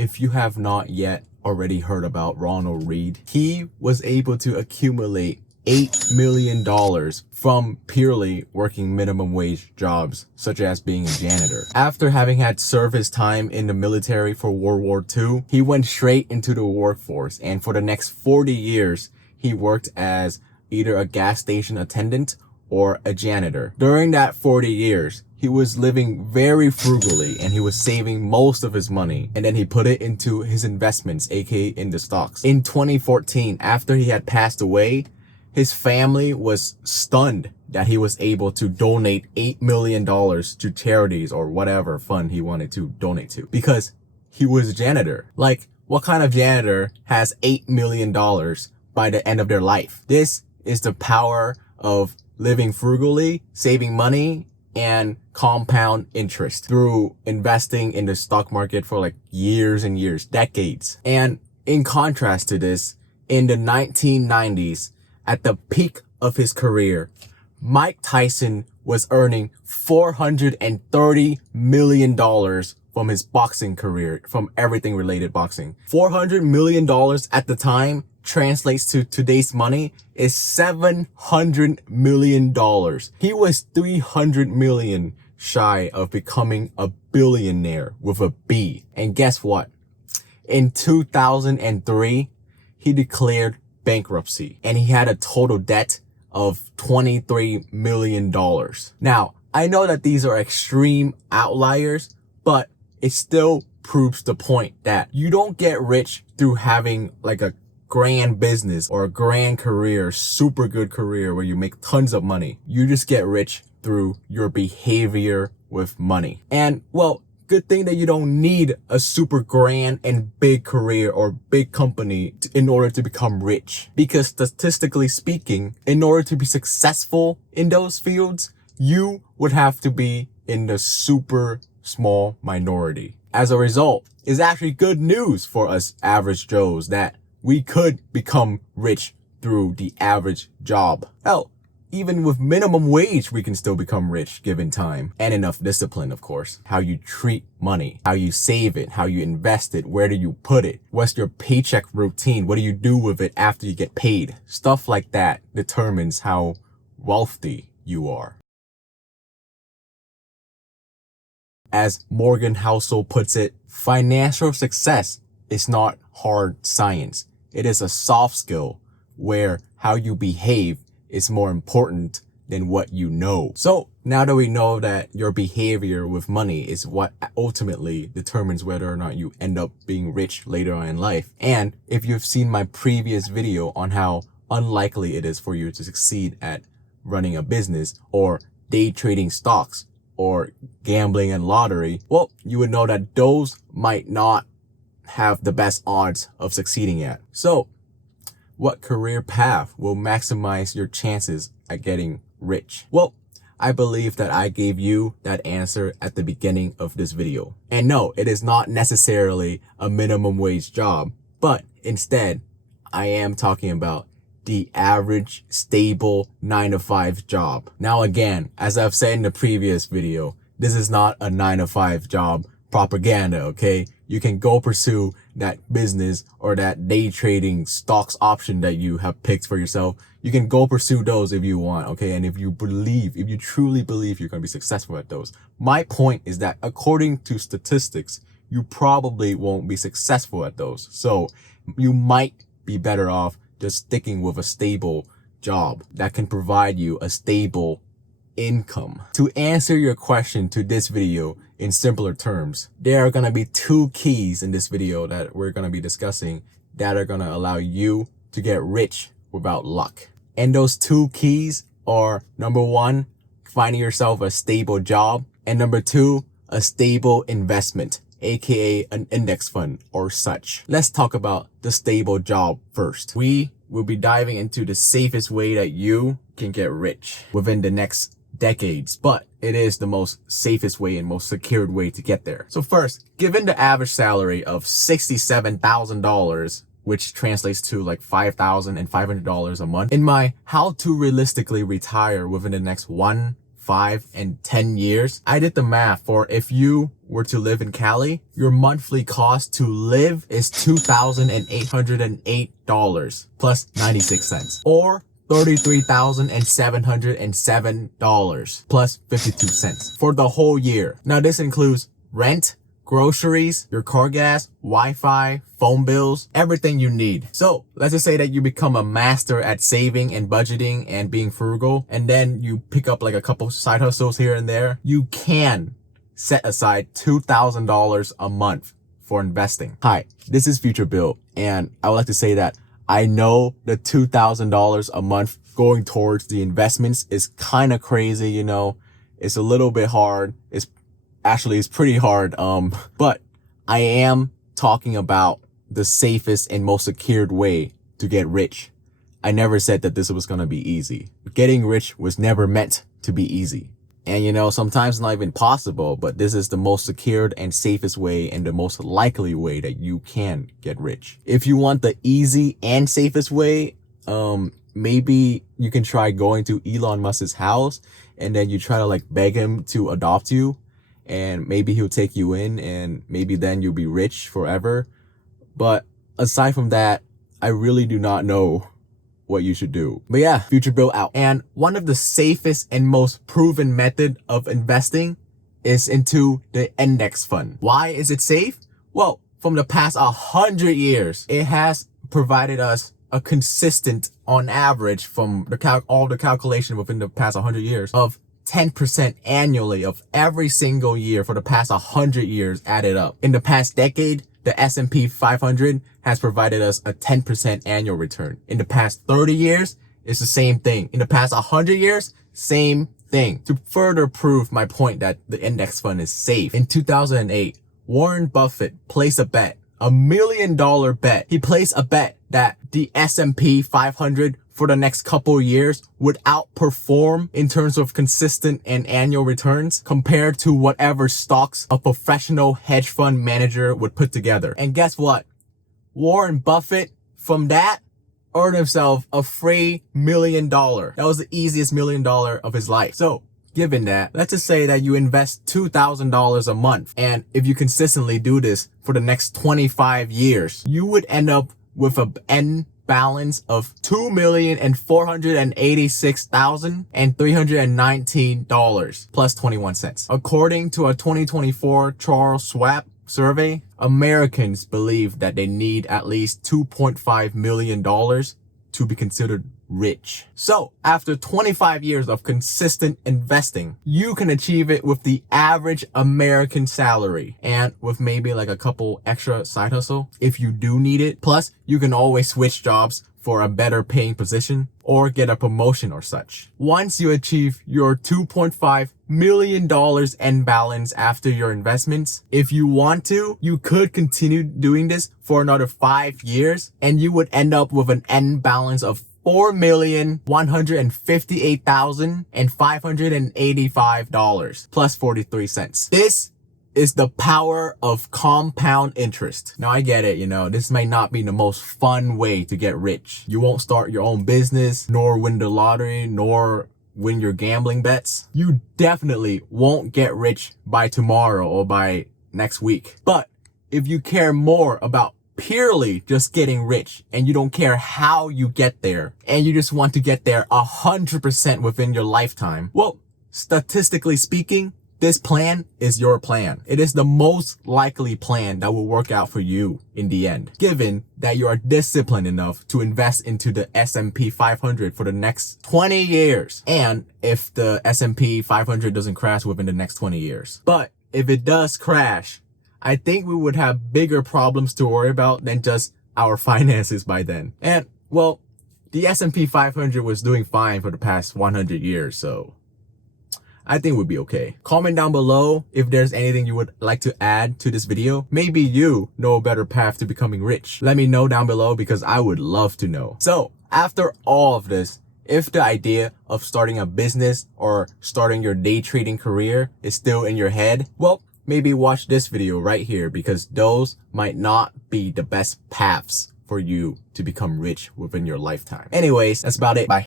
if you have not yet already heard about Ronald Read, he was able to accumulate $8 million from purely working minimum wage jobs, such as being a janitor. After having had served his time in the military for World War II, he went straight into the workforce, and for the next 40 years, he worked as either a gas station attendant or a janitor. During that 40 years, he was living very frugally and he was saving most of his money, and then he put it into his investments, aka in the stocks. In 2014, after he had passed away, his family was stunned that he was able to donate $8 million to charities or whatever fund he wanted to donate to, because he was a janitor. Like, what kind of janitor has $8 million by the end of their life? This is the power of living frugally, saving money, and compound interest through investing in the stock market for like years and years, decades. And in contrast to this, in the 1990s, at the peak of his career, Mike Tyson was earning $430 million from his boxing career, from everything related boxing. $400 million at the time translates to today's money is $700 million. He was 300 million shy of becoming a billionaire with a B. And guess what? In 2003, he declared bankruptcy and he had a total debt of $23 million. Now, I know that these are extreme outliers, but it still proves the point that you don't get rich through having like a grand business or a grand career, super good career where you make tons of money. You just get rich through your behavior with money. And well, good thing that you don't need a super grand and big career or big company in order to become rich. Because statistically speaking, in order to be successful in those fields, you would have to be in the super small minority. As a result, it's actually good news for us average Joes that we could become rich through the average job. Hell, even with minimum wage, we can still become rich given time and enough discipline, of course. How you treat money, how you save it, how you invest it, where do you put it? What's your paycheck routine? What do you do with it after you get paid? Stuff like that determines how wealthy you are. As Morgan Housel puts it, financial success is not hard science. It is a soft skill where how you behave is more important than what you know. So now that we know that your behavior with money is what ultimately determines whether or not you end up being rich later on in life. And if you've seen my previous video on how unlikely it is for you to succeed at running a business or day trading stocks or gambling and lottery, well, you would know that those might not have the best odds of succeeding at. So what career path will maximize your chances at getting rich? Well, I believe that I gave you that answer at the beginning of this video. And no, it is not necessarily a minimum wage job, but instead, I am talking about the average stable 9-to-5 job. Now again, as I've said in the previous video, this is not a 9-to-5 job propaganda, okay? You can go pursue that business or that day trading stocks option that you have picked for yourself. You can go pursue those if you want, okay? And if you truly believe you're going to be successful at those. My point is that according to statistics, you probably won't be successful at those. So you might be better off just sticking with a stable job that can provide you a stable income. To answer your question to this video in simpler terms, there are going to be 2 keys in this video that we're going to be discussing that are going to allow you to get rich without luck. And those 2 keys are, number 1, finding yourself a stable job, and number 2, a stable investment, aka an index fund or such. Let's talk about the stable job first. We will be diving into the safest way that you can get rich within the next decades, but it is the most safest way and most secured way to get there. So first, given the average salary of $67,000, which translates to like $5,500 a month, in my how to realistically retire within the next 1, 5, and 10 years, I did the math for if you were to live in Cali, your monthly cost to live is $2,808 plus 96 cents, or $33,707 plus 52 cents for the whole year. Now this includes rent, groceries, your car gas, Wi-Fi, phone bills, everything you need. So let's just say that you become a master at saving and budgeting and being frugal, and then you pick up like a couple side hustles here and there. You can set aside $2,000 a month for investing. Hi, this is Future Bill, and I would like to say that I know the $2,000 a month going towards the investments is kind of crazy, you know. It's a little bit hard. It's pretty hard. But I am talking about the safest and most secured way to get rich. I never said that this was going to be easy. Getting rich was never meant to be easy. And you know, sometimes it's not even possible, but this is the most secured and safest way and the most likely way that you can get rich. If you want the easy and safest way, maybe you can try going to Elon Musk's house and then you try to like beg him to adopt you, and maybe he'll take you in, and maybe then you'll be rich forever. But aside from that, I really do not know what you should do. But yeah, Future Bill out. And one of the safest and most proven method of investing is into the index fund. Why is it safe? Well, from the past 100 years, it has provided us a consistent, on average, from all the calculation within the past 100 years, of 10% annually of every single year for the past 100 years added up. In the past decade, the S&P 500 has provided us a 10% annual return. In the past 30 years, it's the same thing. In the past 100 years, same thing. To further prove my point that the index fund is safe, in 2008, Warren Buffett placed a bet, $1 million bet. He placed a bet that the S&P 500 for the next couple of years would outperform in terms of consistent and annual returns compared to whatever stocks a professional hedge fund manager would put together. And guess what? Warren Buffett, from that, earned himself a free $1 million. That was the easiest $1 million of his life. So given that, let's just say that you invest $2,000 a month, and if you consistently do this for the next 25 years, you would end up with an end balance of $2,486,319 plus 21 cents. According to a 2024 Charles Schwab survey, Americans believe that they need at least $2.5 million to be considered rich. So after 25 years of consistent investing, you can achieve it with the average American salary and with maybe like a couple extra side hustle if you do need it. Plus, you can always switch jobs for a better paying position or get a promotion or such. Once you achieve your $2.5 million end balance after your investments, if you want to, you could continue doing this for another 5 years, and you would end up with an end balance of $4,158,585 plus 43 cents. This is the power of compound interest. Now I get it, you know, this might not be the most fun way to get rich. You won't start your own business, nor win the lottery, nor win your gambling bets. You definitely won't get rich by tomorrow or by next week. But if you care more about purely just getting rich, and you don't care how you get there, and you just want to get there 100% within your lifetime, well, statistically speaking, this plan is your plan. It is the most likely plan that will work out for you in the end, given that you are disciplined enough to invest into the S&P 500 for the next 20 years. And if the S&P 500 doesn't crash within the next 20 years. But if it does crash, I think we would have bigger problems to worry about than just our finances by then. And, well, the S&P 500 was doing fine for the past 100 years, so I think we'd be okay. Comment down below if there's anything you would like to add to this video. Maybe you know a better path to becoming rich. Let me know down below because I would love to know. So, after all of this, if the idea of starting a business or starting your day trading career is still in your head, well, maybe watch this video right here because those might not be the best paths for you to become rich within your lifetime. Anyways, that's about it. Bye.